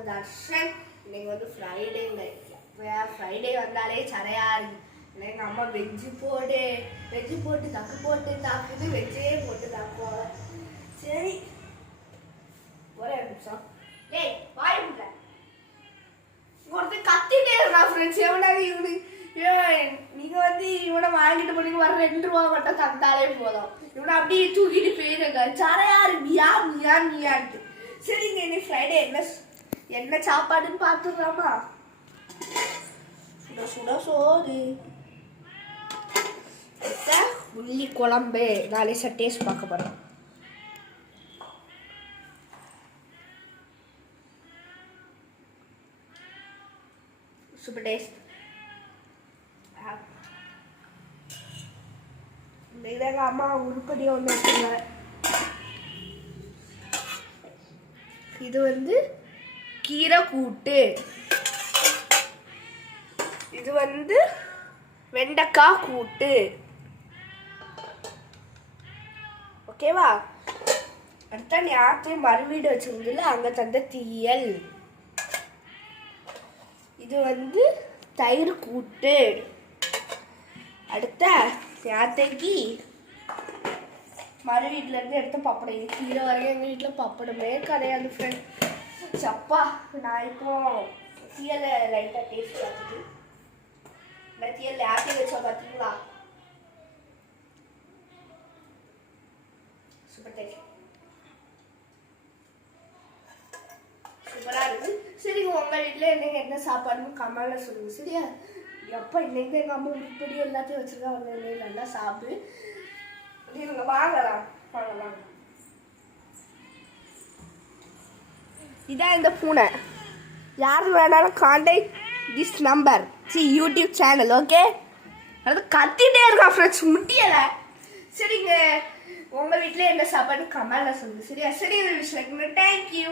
உங்கள் தர்ஷன். இன்னைக்கு வந்து ஃப்ரைடேங்க. ஃப்ரைடே வந்தாலே சரையா இருக்கு. எங்கள் அம்மா வெஜ்ஜு போட்டு தக்கு போட்டு தாக்குது, வெஜ்ஜே போட்டு தாக்குவாங்க. சரி ஒரே நிமிஷம். ஏய் வாய்ப்புல ஒருத்தர் கத்திட்டே இருக்கா ஃப்ரெண்ட்ஸ். எவனாவது இவனு நீங்கள் வந்து இவனை வாங்கிட்டு போனீங்க வர 2 ரூபா மட்டும் தந்தாலே போதும். இவனை அப்படியே தூக்கிட்டு போயிருங்க. சரையாரு மியான்ட்டு. சரிங்க, இன்னைக்கு ஃப்ரைடே என்ன சாப்பாடுன்னு பார்த்துக்கலாமா? சுட சோறு, உள்ளி குழம்பு. நாளை டேஸ்ட் பார்க்க போகிறோம். Super taste. இதாங்க அம்மா உருப்படியாக ஒன்று வச்சுங்க. இது வந்து கீரை கூட்டு, இது வந்து வெண்டைக்காய் கூட்டு. ஓகேவா? அடுத்த ஞாபகம் மறுவீடு வச்சிருந்ததுல அங்கே தந்த தீயல். இது வந்து தயிர் கூட்டு. அடுத்த யாத்தைக்கு மறு வீட்டிலேருந்து எடுத்த பப்படம். இது கீரை வரைக்கும் எங்கள் வீட்டில் பப்படமே கிடையாது ஃப்ரெண்ட். சப்பா நான் இப்போ தீயலை லைட்டாக டேஸ்ட் பார்த்துட்டு நான் தீயல் யாத்தை வச்சா பார்த்தீங்களா? சூப்பர் டேஸ்ட், சூப்பராக இருக்குது. சரிங்க, உங்கள் வீட்டில் என்னங்க என்ன சாப்பாடுன்னு கமெண்ட்ல சொல்லுங்கள். சரியா? எப்போ இன்னைக்கு எங்கள் அம்மா உருப்படி எல்லாத்தையும் வச்சுருக்காங்க. நல்லா சாப்பிடு. இவங்க வாங்கலாம். இதான் இந்த பூனை. யார் வேணாலும் contact this number. YouTube channel. Okay, அது கத்திட்டே இருக்கா ஃப்ரெண்ட்ஸ், முடியலை. சரிங்க, உங்கள் வீட்டில் என்ன சாப்பாடு கமெண்ட்ல சொல்லுங்கள். சரியா? சரி, தேங்க்யூ.